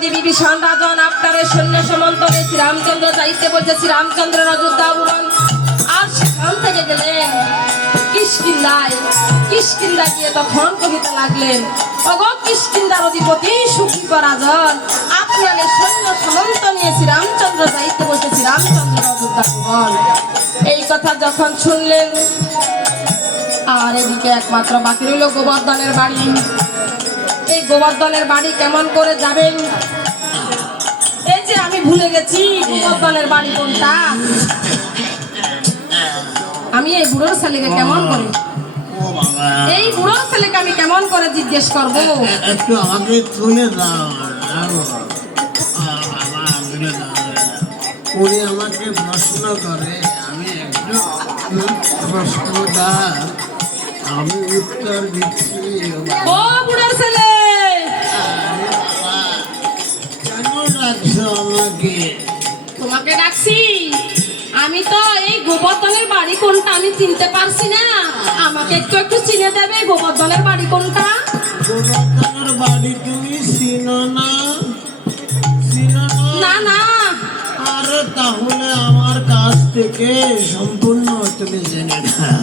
সেনাপতি বিভীষণ রাজন আপনার সৈন্য সমন্তরে শ্রীরামচন্দ্র যাইতে বলছে। শ্রীরামচন্দ্রের অযোধ্যা ভুবন আর সেখান থেকে গেলেন কিষ্কিন্ধায়। কিষ্কিন্ধা গিয়ে তখন কবিতা লাগলেন, অগ কিষ্কিন্ধার অধিপতি সুখীপ রাজন আপনার সৈন্য সমন্ত নিয়ে শ্রীরামচন্দ্র যাইতে বলছে। শ্রীরামচন্দ্রের অযোধ্যা ভুবন এই কথা যখন শুনলেন, আর এদিকে একমাত্র বাকি রইল গোবর্ধনের বাড়ি। এই গোবর্ধনের বাড়ি কেমন করে যাবেন? এই যে আমি ভুলে গেছি গোবর্ধনের বাড়ি কোনটা। আমি এই বুড়োর ছেলেকে কেমন করে, এই বুড়োর ছেলেকে আমি কেমন করে জিজ্ঞেস করব? একটু আমাকে তুলে দাও, উনি আমাকে প্রশ্ন করে, আমি একটু প্রশ্নটা আমি উত্তর দিচ্ছি। ও বুড়োর ছেলে, কেন ডাকছো আমাকে? তোমাকে ডাকছি আমি তো এই গোবর্ধনের বাড়ি কোনটা আমি চিনতে পারছি না। আমাকে একটু একটু চিনে দেবে গোবর্ধনের বাড়ি কোনটা? গোবর্ধনের বাড়ি তুমি চিনো না? চিনো না না। আরে তাহলে আমার কাছ থেকে সম্পূর্ণ তুমি জেনে নাও।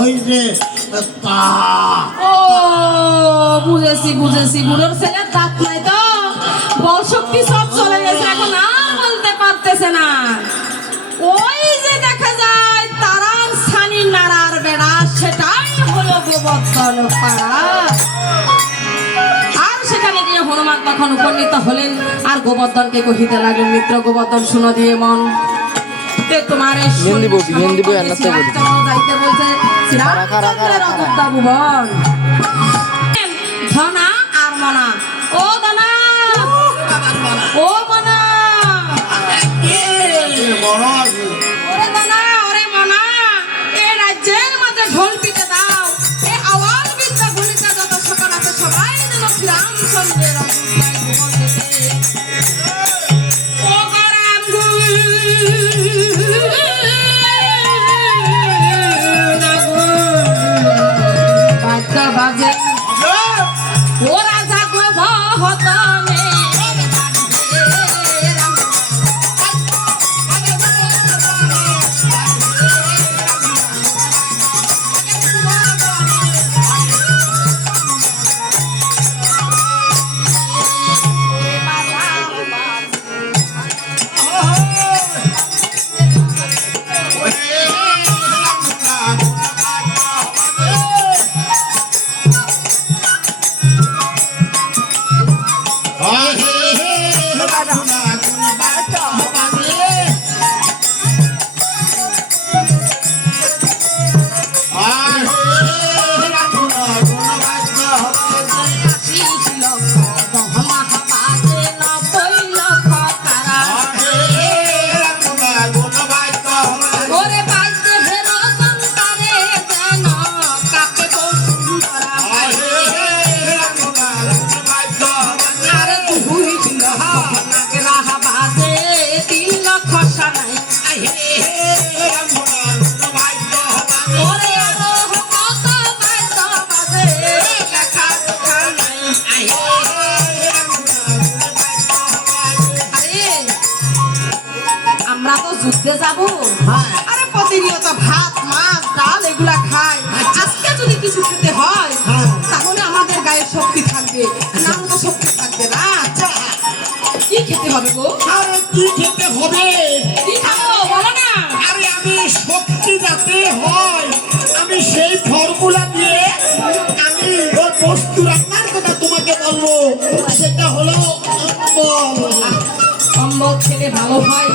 ওই যে ও বুঝেছি বুঝেছি, বুড়োর ছেলের দাঁত নাই তো, বল শক্তি সব চলে গেছে, এখন আর বলতে পারতেছে না। ওই যে দেখা যায় তারার ছানি নাড়ার বেড়া, সেটাই হলো গোবর্ধন পাড়া। আর সেখানে গিয়ে হনুমান তখন উপনীত হলেন আর গোবর্ধনকে কহিতে লাগলেন, মিত্র গোবর্ধন শুনো দিয়ে মন, তোমার যাইতে বলছে শ্রীরামচন্দ্রের অযোধ্যা ভুবন। ধনা আর মনা, ও ধনা ও মনা, ওরে ধনা ওরে মনা, এ রাজ্যের মাঝে ঢোল পিটে দাও, এ আওয়াজ বিদ্যা ভূমিকা যত সকল আছে সবাই যেন শ্রীরামচন্দ্রের অযোধ্যায় ভুবন যেতে। ও রাম বাজে ও রাজা গো ভহতনে যুদ্ধে যাবো, আরে প্রতিনিয়ত ভাত মাছ ডাল এগুলা খাই, আজকে যদি কিছু খেতে হয় তাহলে আমাদের গায়ে শক্তি থাকবে, না তো শক্তি থাকবে না। কি খেতে হবে গো? আরে কি খেতে হবে? কি খাবো বলো না? আরে আমি শক্তি যাতে হয় আমি সেই ফর্মুলা দিয়ে আমি ওই বস্তু রান্নার কথা তোমাকে বলবো, সেটা হলো অম্বল। অম্বল খেলে ভালো হয়।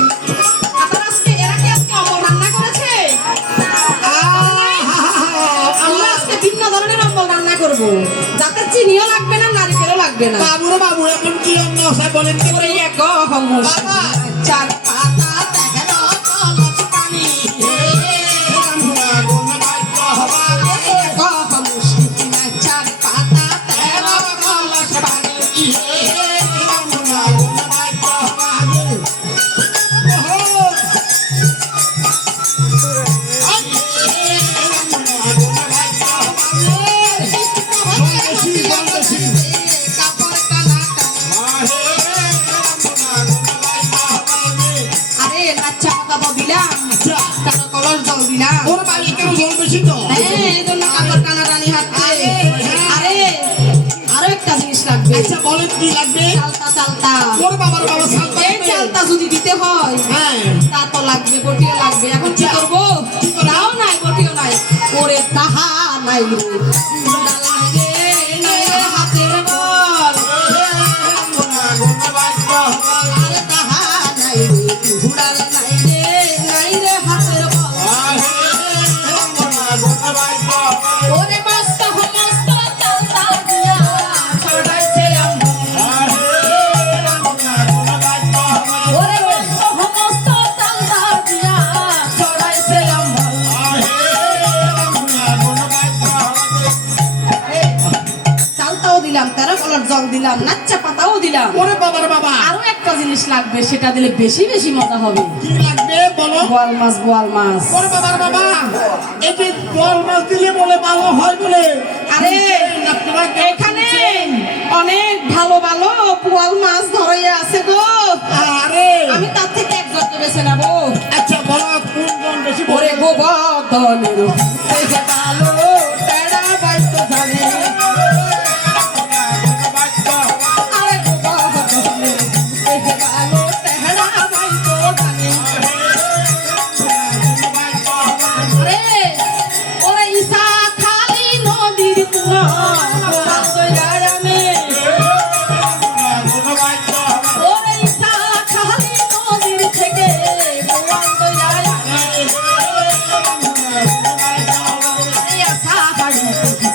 যাতে চিনিও লাগবে না নারিকেলও লাগবে না। বাবু বাবু এখন কি অন্য বলেন চার পাতা দেখো কলস পানি চার পাতা তেরো কলস পানি জল দিলাম। ওর মালিকেরও জল বেশি তো। হ্যাঁ, এই জন্য কাপড় টানাটানি হাঁটছে। আরে আরো একটা জিনিস লাগবে। আচ্ছা বলেন কি লাগবে? চালতা চালতা। ওর বাবার বাবা সালতা এই লাগবে। চালতা যদি দিতে হয় হ্যাঁ তা তো লাগবে, বটিও লাগবে। এখন কি করবো? তাও নাই, বটিও নাই। ওরে তাহা নাই রে, উড়াল নাই রে, নাই রে হাতের বল। আরে তাহা নাই রে, উড়াল নাই রে, নাই রে হাতের বল। ওরে মস্ত মস্ত চালতা দিয়া ছড়াইছে আম্বর। ওরে মস্ত চালতা দিয়া ছড়াইছে আম্বর। চালতাও দিলাম, 13 কলার জল দিলাম, নাচ্চা পাতাও দিলাম। ওরে বাবার বাবা আরো একটা জিনিস লাগবে, সেটা দিলে বেশি বেশি মজা হবে। কি লাগবে বলো? বোয়াল মাছ, বোয়াল মাছ। ওরে বাবার বাবা এই যে বল মাছ দিলে বলে ভালো হয় বলে। আরে আপনারা এখানে অনেক ভালো ভালো বোয়াল মাছ ধরাইয়া আছে গো। আরে আমি তার থেকে একজন বেছে নেবো। আচ্ছা বলো কোন বেশি ওরে বলে? গোবর্ধনের দেখে ভালো তেরা বাইতো জানে। আরে গোবর্ধনের দেখে ভালো তেরা বাইতো জানে। আরে ওরে ঈশা খালি নদীর কুয়া গোয়াল দয়ামে। ওরে ঈশা খালি নদীর থেকে গোয়াল দয়ামে।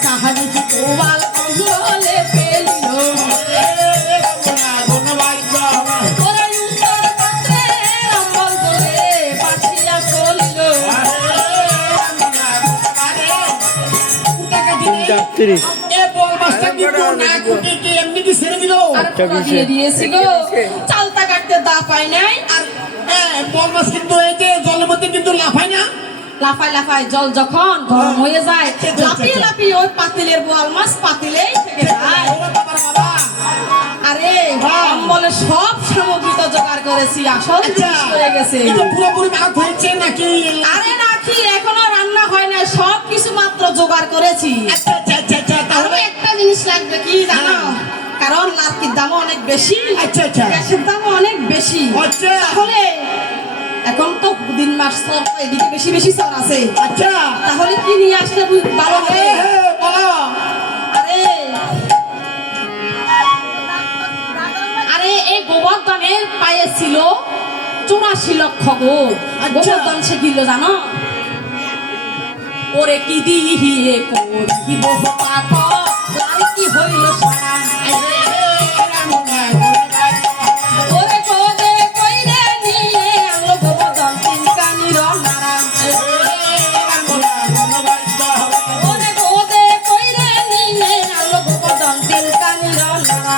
সাহায্য গোয়াল অঙ্গলে পেলিল। ওরে উত্তর পাত্রে অম্বল বলে বাসিয়া চলিল। এ বল মাছটা কিন্তু না কুটে কি এমনি কি ছেড়ে দিল? আর পুরো দিয়ে দিয়েছি গো। চালতা কাটতে দা পাই নাই। আর বল মাছ কিন্তু এই যে জলের মধ্যে কিন্তু লাফায় না। লাফায় লাফায় জল যখন গরম হয়ে যায়, লাফিয়ে লাফিয়ে ওই পাতিলের বোয়াল মাছ পাতিলেই থেকে যায়। ওরে বাবার বাবা আরে অম্বলে সব সামগ্রী তো জোগাড় করেছি, আসল জিনিস হয়ে গেছে। এটা পুরোপুরি ভাগ হয়েছে নাকি? আরে নাকি এখনো রান্না হয় না, সব কিছু মাত্র জোগাড় করেছি। আচ্ছা আচ্ছা আচ্ছা আচ্ছা আরো তাহলে একটা জিনিস লাগবে, কি জানো? কারণ নারকের দামও অনেক বেশি, আচ্ছা আচ্ছা গ্যাসের দামও অনেক বেশি। আচ্ছা। তাহলে এখন তো দিন মাস চল, এদিকে বেশি বেশি চল আছে। আচ্ছা তাহলে কি নিয়ে আসলে ভালো হবে? বলো আরে আরে এই গোবর্ধনের পায়ে ছিল 84 লক্ষ গোদ। আচ্ছা। গোবর্ধন সে কিনল জানো? ওরে কি দিহিয়ে করিব পাক লারি কি হইল সারা। ওরে গোদে কইরে নিয়ে আনলো গোবর্ধন 3 কানির নাড়া। ওরে গোদে কইরে নিয়ে আনলো গোবর্ধন 3 কানির নাড়া।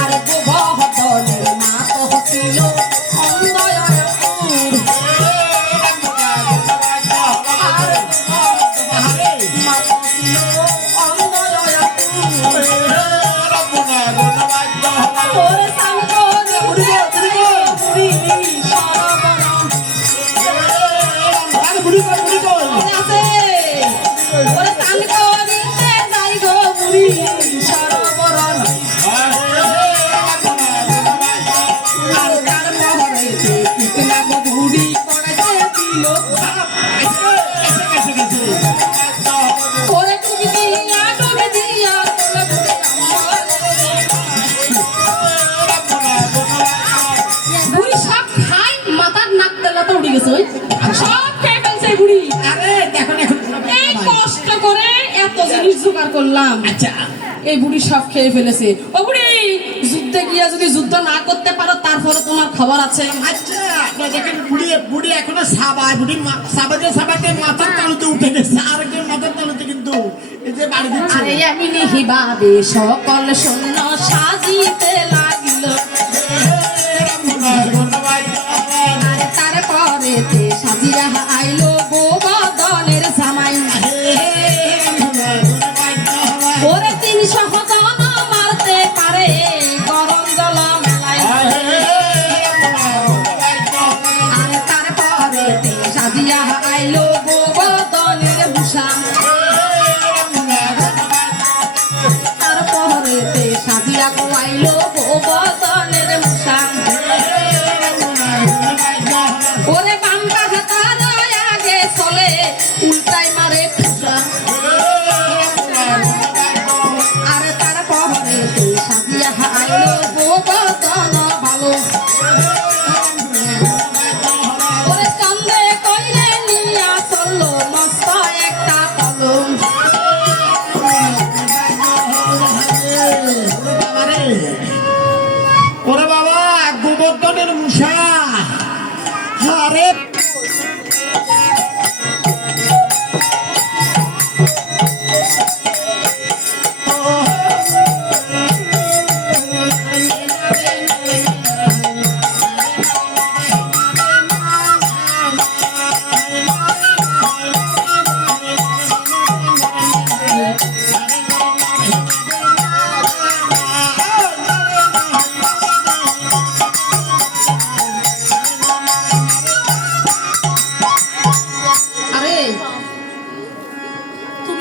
আর গোবর্ধনের মা তো ছিল অন্ধয়াপুর। আর মা তো ছিল অন্ধয়াপুর। ওরে সাঙ্গরে উড়ে উড়ে উড়ি সরবরণ। মনে আছে? ওরে সাঙ্গরিতে যাই গো উড়ি সরবরণ। আর তার মহরেতে পিতলা গো বুড়ি কড়াইতে দিল। ওরে তুমি দিয়া ডুবে দিয়া তোলে বুড়ি আমার। বুড়ি সব খাই, মাথার নাক তেলাতে উড়ে গেছে। ওই সব খেয়ে ফেলছে এই বুড়ি। আরে দেখো এখন এই কষ্ট করে এত জিনিস জোগাড় করলাম, আচ্ছা এই বুড়ি সব খেয়ে ফেলেছে। ও বুড়ি, যুদ্ধে গিয়া যদি যুদ্ধ না করতে পারো তারপরে তোমার খবর আছে। আচ্ছা আপনারা দেখেন বুড়ি বুড়ি এখনো সাবায় বুড়ি সাবাতে সাবাতে মাথার তালুতে উঠে গেছে আরেকজন মাথার তালুতে কিন্তু এই যে বাড়ি দিচ্ছে আরে আমি নিহিবাবে সকল সৈন্য সাজিতে লাগিল। আরে তারপরে সাজিয়া আইলো গোবর্ধনের জামাই। ওরে 300 জন মারতে পারে গরম জল মেলায়। আরে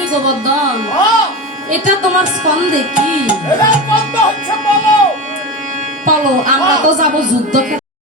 গোবর্ধন ও, এটা তোমার স্কন্ধে কি এটার বন্ধ হচ্ছে বলো। বলো আমরা তো যাবো যুদ্ধ